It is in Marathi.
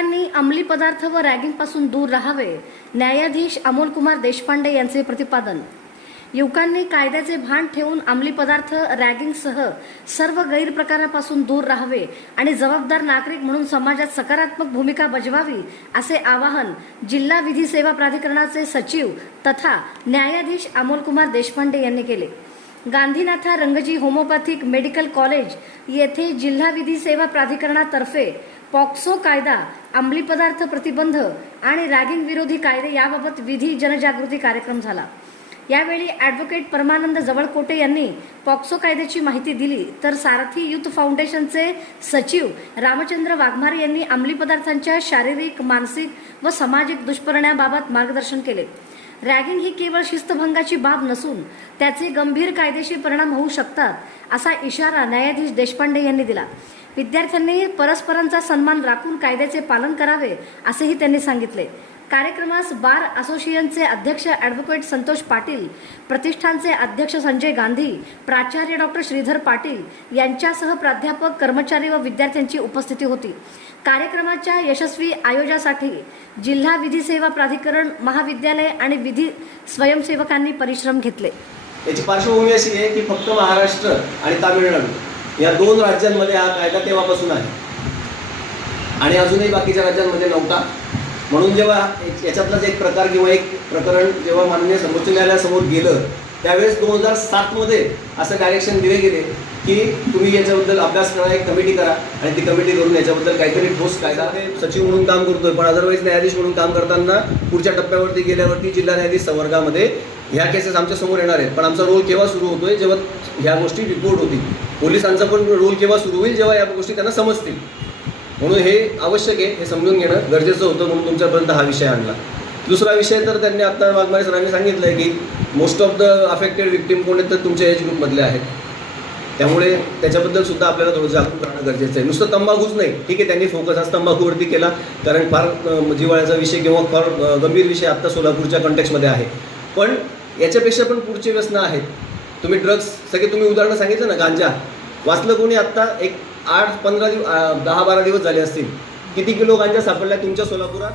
युवकांनी अंमली पदार्थ व रॅगिंगपासून दूर राहावे, न्यायाधीश अमोलकुमार देशपांडे यांचे प्रतिपादन। युवकांनी कायद्याचे भान ठेवून अंमली पदार्थ, रॅगिंगसह सर्व गैरप्रकारापासून दूर राहावे आणि जबाबदार नागरिक म्हणून समाजात सकारात्मक भूमिका बजवावी, असे आवाहन जिल्हा विधी सेवा प्राधिकरणाचे सचिव तथा न्यायाधीश अमोलकुमार देशपांडे यांनी केले। गांधीनाथा रंगजी होमिओपॅथिक मेडिकल कॉलेज येथे जिल्हा विधी सेवा प्राधिकरणातर्फे पॉक्सो कायदा, अंमली पदार्थ प्रतिबंध आणि रॅगिंग विरोधी कायदे याबाबत विधी जनजागृती कार्यक्रम झाला। यावेळी ॲडव्होकेट परमानंद जवळकोटे यांनी पॉक्सो कायद्याची माहिती दिली, तर सारथी युथ फाउंडेशनचे सचिव रामचंद्र वाघमारे यांनी अंमली पदार्थांच्या शारीरिक, मानसिक व सामाजिक दुष्परिणामाबाबत मार्गदर्शन केले। रॅगिंग ही केवळ शिस्तभंगाची बाब नसून त्याचे गंभीर कायदेशीर परिणाम होऊ शकतात, असा इशारा न्यायाधीश देशपांडे यांनी दिला। विद्यार्थ्यांनी परस्परांचा सन्मान राखून कायद्याचे पालन करावे, असेही त्यांनी सांगितले। कार्यक्रमास बार असोसिएशनचे अध्यक्ष ॲडव्होकेट संतोष पाटील, प्रतिष्ठानचे अध्यक्ष संजय गांधी, प्राचार्य डॉक्टर श्रीधर पाटील यांच्यासह प्राध्यापक, कर्मचारी व विद्यार्थ्यांची उपस्थिती होती। कार्यक्रमाच्या यशस्वी आयोजनासाठी जिल्हा विधी सेवा प्राधिकरण, महाविद्यालय आणि विधी स्वयंसेवकांनी परिश्रम घेतले। याची पार्श्वभूमी अशी आहे की फक्त महाराष्ट्र आणि तामिळनाडू या दोन राज्यांमध्ये हा कायदा तेव्हापासून आहे आणि अजूनही बाकीच्या राज्यांमध्ये नव्हता। म्हणून जेव्हा याच्यातलाच एक प्रकार किंवा एक प्रकरण जेव्हा माननीय सर्वोच्च न्यायालयासमोर गेलं, त्यावेळेस 2007 मध्ये असं डायरेक्शन दिले गेले की तुम्ही याच्याबद्दल अभ्यास करा, एक कमिटी करा आणि ती कमिटी करून याच्याबद्दल काहीतरी ठोस कायदा। सचिव म्हणून काम करतोय, पण अदरवाईज न्यायाधीश म्हणून काम करताना पुढच्या टप्प्यावरती गेल्यावरती जिल्हा न्यायाधीश संवर्गामध्ये ह्या केसेस आमच्या समोर येणार आहेत। पण आमचा रोल केव्हा सुरू होतोय, जेव्हा ह्या गोष्टी रिपोर्ट होतील। पोलिसांचा पण रोल केव्हा सुरू होईल, जेव्हा या गोष्टी त्यांना समजतील। म्हणून हे आवश्यक आहे, हे समजून घेणं गरजेचं होतं, म्हणून तुमच्यापर्यंत हा विषय आणला। दुसरा विषय तर त्यांनी आता वाघमारे सरांनी सांगितलं आहे की most of the affected victim कोण आहेत तर तुमच्या एज ग्रुपमधले आहेत, त्यामुळे त्याच्याबद्दल सुद्धा आपल्याला थोडं जागरूक राहणं गरजेचं आहे। नुसतं तंबाखूच नाही, ठीक आहे, त्यांनी फोकस आज तंबाखूवरती केला कारण फार जिव्हाळ्याचा विषय किंवा फार गंभीर विषय आत्ता सोलापूरच्या कॉन्टेक्स्टमध्ये आहे, पण याच्यापेक्षा पण पुढची व्यसनं आहेत। तुम्ही ड्रग्स सगळे तुम्ही उदाहरणं सांगितलं ना, गांजा वाचलं कोणी आत्ता एक 8-15 10-12 दिवस झाले असतील, किती किलो गांजा सापडला तुमच्या सोलापुरात?